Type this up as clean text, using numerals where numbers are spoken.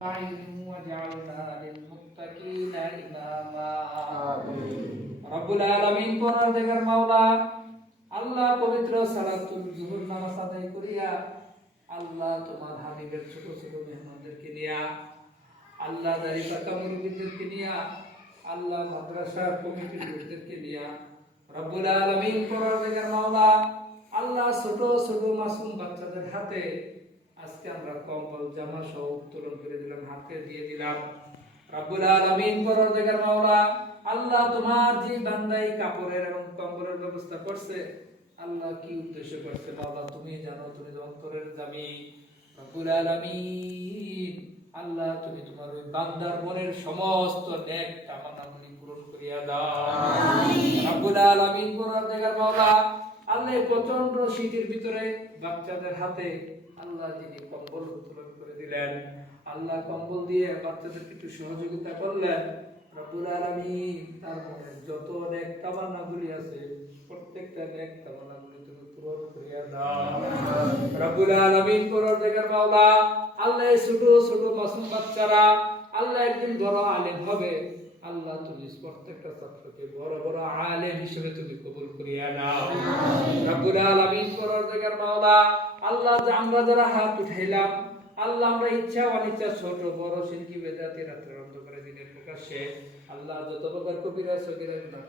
واجعلنا للمتقين إماما রব্বুল আলামিন পরওয়ারদিগার মাওলা আল্লাহ পবিত্র সালাতুল জুহুর নামাজ আদায় করিয়া আল্লাহ তোমার হাবিবের ছোট ছোট মেহমানদেরকে নিয়া আল্লাহ দাড়ি পাকা মুরব্বিদেরকে নিয়া আল্লাহ মাদ্রাসার কমিটির লোকদেরকে নিয়া রব্বুল আলামিন পরওয়ারদিগার মাওলা আল্লাহ ছোট ছোট মাসুম বাচ্চাদের হাতে আজকে আমরা কম্বল জামা সহ উত্তোলন করে দিলাম, হাতে দিয়ে দিলাম। রব্বুল আলামিন পরওয়ারদিগার মাওলা আল্লাহ তোমার যে বান্দাই কাপড়ের এবং কম্বলের ব্যবস্থা করছে আল্লাহ কি উদ্দেশ্য করছে বাবা তুমি জানো, তুমি অন্তরের জামি। রব্বুল আলামিন আল্লাহ তুমি তোমার ওই বান্দার মনের সমস্ত নেক তামান্নাগুলি পূরণ করিয়া দাও। আমিন। রব্বুল আলামিন পরওয়ারদিগার মাওলা আল্লাহ প্রচন্ড শীতের ভিতরে বাচ্চাদের হাতে আল্লাহ যিনি কম্বল উত্তোলন করে দিলেন, আল্লাহ কম্বল দিয়ে বাচ্চাদেরকে একটু সহযোগিতা করলেন। রব্বুল আলামিন তার মনে যত নেক তামান্নাগুলি আছে প্রত্যেকটা নেক তামান্নাগুলি তুমি পূরণ করিয়া দাও। রব্বুল আলামিন পরওয়ারদিগার মাওলা আল্লাহ ছোট ছোট মাসুম বাচ্চারা আল্লাহ একদিন বড় আলেম হবে, আল্লাহ তুমি প্রত্যেকটা ছাত্রকে বড় বড় আলেম হিসেবে তুমি কবুল করিয়া নাও। রব্বুল আলামিন পরওয়ারদিগার মাওলা আল্লাহ যে আমরা যারা হাত উঠাইলাম আল্লাহ আমরা ইচ্ছা অনিচ্ছা ছোট বড় শিরকি বেদাতি রাতের অন্ধকারে দিনের প্রকাশ্যে আল্লাহ যত প্রকার কবিরা সগীরা গুনাহ